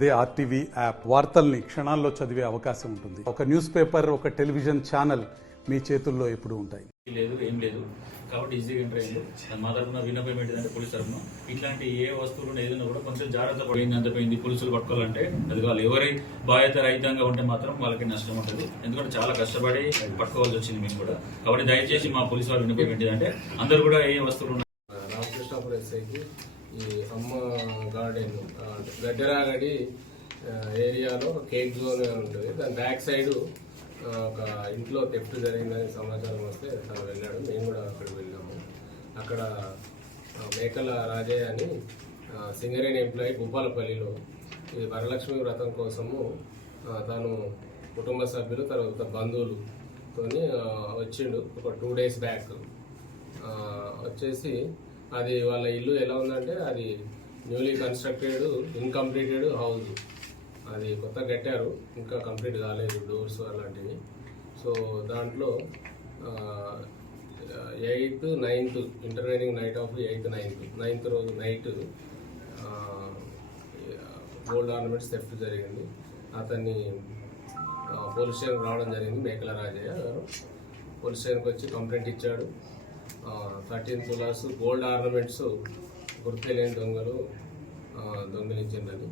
అదే RTV app వార్తల్ని క్షణాల్లో చదివే అవకాశం ఉంటుంది. ఒక న్యూస్ పేపర్, ఒక టెలివిజన్ ఛానల్ మీ చేతుల్లో ఎప్పుడు ఉంటాయి. లేదు ఏం లేదు కాబట్టి ఈజీగా ఎంటర్ అయ్యింది. మా తరఫున విన్నపం ఏంటిదంటే పోలీస్ తరఫున ఇట్లాంటి ఏ వస్తువులు ఏదైనా కూడా కొంచెం జాగ్రత్త పడింది. అంత పోయింది పోలీసులు పట్టుకోవాలంటే అది వాళ్ళు ఎవరి బాధ్యత రహితంగా ఉంటే మాత్రం వాళ్ళకి నష్టం ఉంటుంది. ఎందుకంటే చాలా కష్టపడి పట్టుకోవాల్సి వచ్చింది మేము కూడా. కాబట్టి దయచేసి మా పోలీసు వాళ్ళు విన్నపం ఏంటిదంటే అందరూ కూడా ఏ వస్తువులు రామకృష్ణాపురం ఎస్ఐకి ఈ అమ్మ గార్డెన్ గడ్డరాగడి ఏరియాలో కేక్ జోన్ అని ఉంటుంది. దాని బ్యాక్ సైడ్ ఒక ఇంట్లో థెఫ్ట్ జరిగిందని సమాచారం వస్తే తను వెళ్ళాడు. మేము కూడా అక్కడికి వెళ్ళాము. అక్కడ మేకల రాజయ్య అని సింగరేణి ఎంప్లాయీ భూపాలపల్లిలో ఈ వరలక్ష్మి వ్రతం కోసము తాను కుటుంబ సభ్యులు తర్వాత బంధువులతో వచ్చిండు. ఒక 2 days బ్యాక్ వచ్చేసి అది వాళ్ళ ఇల్లు ఎలా ఉందంటే అది న్యూలీ కన్స్ట్రక్టెడ్ ఇన్కంప్లీటెడ్ హౌస్. అది కొత్త కట్టారు, ఇంకా కంప్లీట్ కాలేదు డోర్స్ అలాంటివి. సో దాంట్లో 8th, 9th intervening knight of 8th, 9th రోజు నైట్ గోల్డ్ ఆర్నమెంట్స్ థెఫ్ట్ జరిగింది. అతన్ని పోలీస్ స్టేషన్కి రావడం జరిగింది. మేకల రాజయ్య గారు పోలీస్ స్టేషన్కి వచ్చి కంప్లైంట్ ఇచ్చాడు. 13 తులాస్ గోల్డ్ ఆర్నమెంట్స్ గుర్తులేని దొంగలు దొంగిలించిందని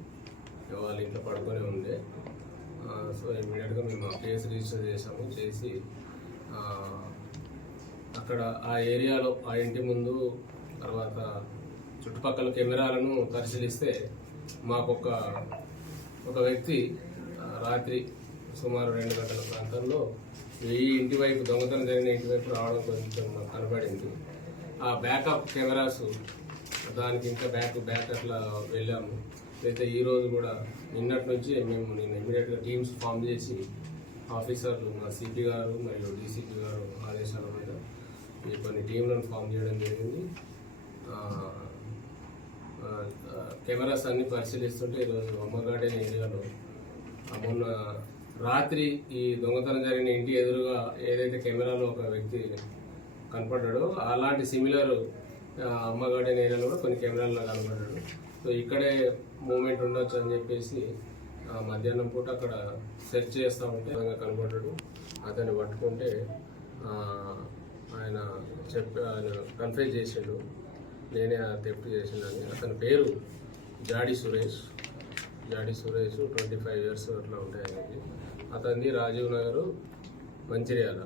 వాళ్ళ ఇంట్లో పడుకొని ఉండే. సో ఇమీడియట్గా మేము కేసు రిజిస్టర్ చేసాము. చేసి అక్కడ ఆ ఏరియాలో ఆ ఇంటి ముందు తర్వాత చుట్టుపక్కల కెమెరాలను పరిశీలిస్తే మాకు ఒక వ్యక్తి రాత్రి సుమారు 2 గంటల ప్రాంతంలో ఈ ఇంటి వైపు దొంగతనం జరిగిన ఇంటి వైపు రావడం కొంచెం కనబడింది. ఆ బ్యాకప్ కెమెరాస్ దానికి ఇంకా బ్యాక్ అట్లా వెళ్ళాము. అయితే ఈరోజు కూడా నిన్నటి నుంచి నేను ఇమీడియట్గా టీమ్స్ ఫామ్ చేసి ఆఫీసర్లు మా సిపి గారు మరియు డీసీపీ గారు ఆదేశాల మీద ఈ కొన్ని టీంలను ఫామ్ చేయడం జరిగింది. కెమెరాస్ అన్ని పరిశీలిస్తుంటే ఈరోజు అమ్మ గార్డెన్ ఏరియాలో మొన్న రాత్రి ఈ దొంగతనం జరిగిన ఇంటి ఎదురుగా ఏదైతే కెమెరాలో ఒక వ్యక్తి కనపడ్డాడో అలాంటి సిమిలర్ అమ్మ గార్డెన్ ఏరియాలో కూడా కొన్ని కెమెరాల్లో కనపడ్డాడు. సో ఇక్కడే మూమెంట్ ఉండొచ్చు అని చెప్పేసి మధ్యాహ్నం పూట అక్కడ సెర్చ్ చేస్తూ ఉంటే కనపడ్డాడు. అతన్ని పట్టుకుంటే ఆయన కన్ఫ్యూజ్ చేసిండు, నేనే థెఫ్ట్ చేసిందని. అతని పేరు జాడి సురేష్ 25 years అట్లా ఉంటాయి ఆయనకి. అతనిది రాజీవ్ నగర్ మంచిర్యాల.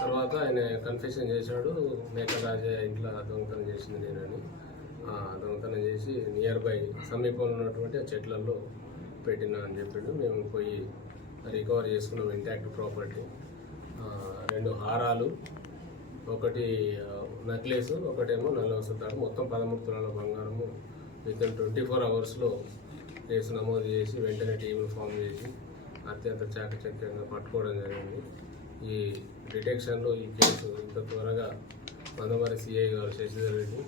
తర్వాత ఆయన కన్ఫెషన్ చేశాడు, మేకల రాజయ్య ఇంట్లో దొంగతనం చేసింది నేనని. దొంగతనం చేసి నియర్ బై సమీపంలో ఉన్నటువంటి ఆ చెట్లలో పెట్టినా అని చెప్పిండు. మేము పోయి రికవర్ చేసుకున్నాం ఇంటాక్ట్ ప్రాపర్టీ. 2 హారాలు, ఒకటి నెక్లెస్, ఒకటేమో నల్లవసతారు, మొత్తం 13 తులాల బంగారము వితిన్ 24 hours కేసు నమోదు చేసి వెంటనే టీంను ఫామ్ చేసి అత్యంత చాకచక్యంగా పట్టుకోవడం జరిగింది. ఈ డిటెక్షన్లో ఈ కేసు ఇంత త్వరగా మందమరి సిఐ గారు Sashidhar Reddy,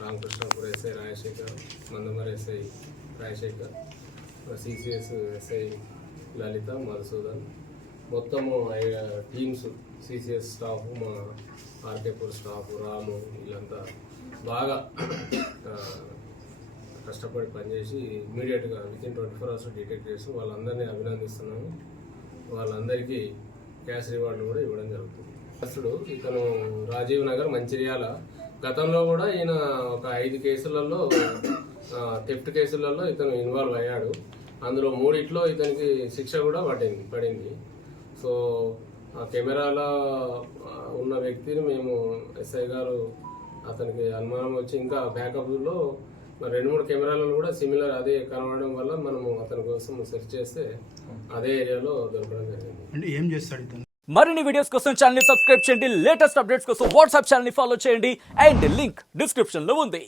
Ramakrishnapuram SI Rajasekhar, Mandamarri SI Rajasekhar, CCS SI Lalitha, Madhusudan, మొత్తము టీమ్స్ సిసిఎస్ స్టాఫ్, మా ఆర్కేపూర్ స్టాఫ్, రాము, వీళ్ళంతా బాగా కష్టపడి పనిచేసి ఇమీడియట్గా వితిన్ 24 hours డిటెక్ట్ చేసి వాళ్ళందరినీ అభినందిస్తున్నాను. వాళ్ళందరికీ క్యాష్ రివార్డులు కూడా ఇవ్వడం జరుగుతుంది. అసలు ఇతను రాజీవ్ నగర్ మంచిర్యాల. గతంలో కూడా ఈయన ఒక 5 కేసులలో థెఫ్ట్ కేసులలో ఇతను ఇన్వాల్వ్ అయ్యాడు. అందులో 3 ఇతనికి శిక్ష కూడా పడింది. సో ఆ కెమెరాలో ఉన్న వ్యక్తిని మేము ఎస్ఐ గారు అతనికి అనుమానం వచ్చి ఇంకా బ్యాకప్లో 2-3 కెమెరాలను కూడా సిమిలర్ అదే కనబడడం వల్ల మనము అతని కోసం సెర్చ్ చేస్తే అదే ఏరియాలో దొరకడం జరిగింది. ఏం చేస్తాడు ఇతను? మరిన్ని వీడియోస్ కోసం ఛానల్ ని సబ్స్క్రైబ్ చేయండి. లేటెస్ట్ అప్డేట్స్ కోసం వాట్సాప్ ఛానల్ ని ఫాలో చేయండి. అండ్ లింక్ డిస్క్రిప్షన్ లో ఉంది.